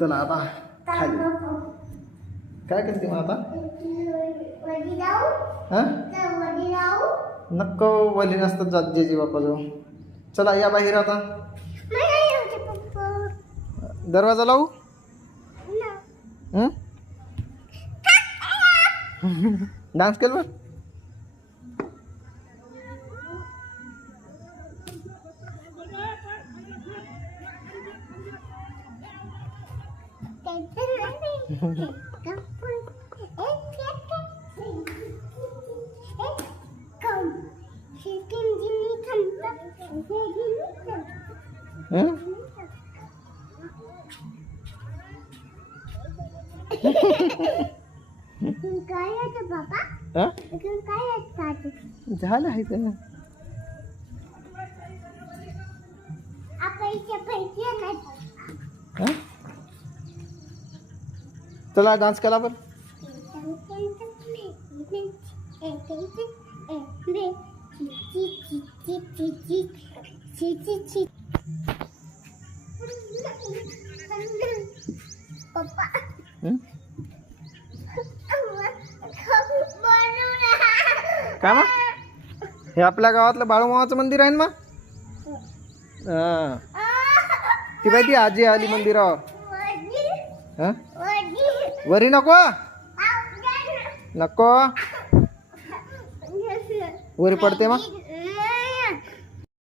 चला आता खाली काय करते मग आता हा नको वली नसतात जात जेजी बाप्पा जाऊ चला या बाहेर आता दरवाजा लावू डान्स केल बघ झालं आहे त्याला चला डान्स केला पण काय मग हे आपल्या गावातलं बाळूमामाचं मंदिर आहे ना मग ती बाई ती आजी आली मंदिरावर वरी नको नको वरी पडते मग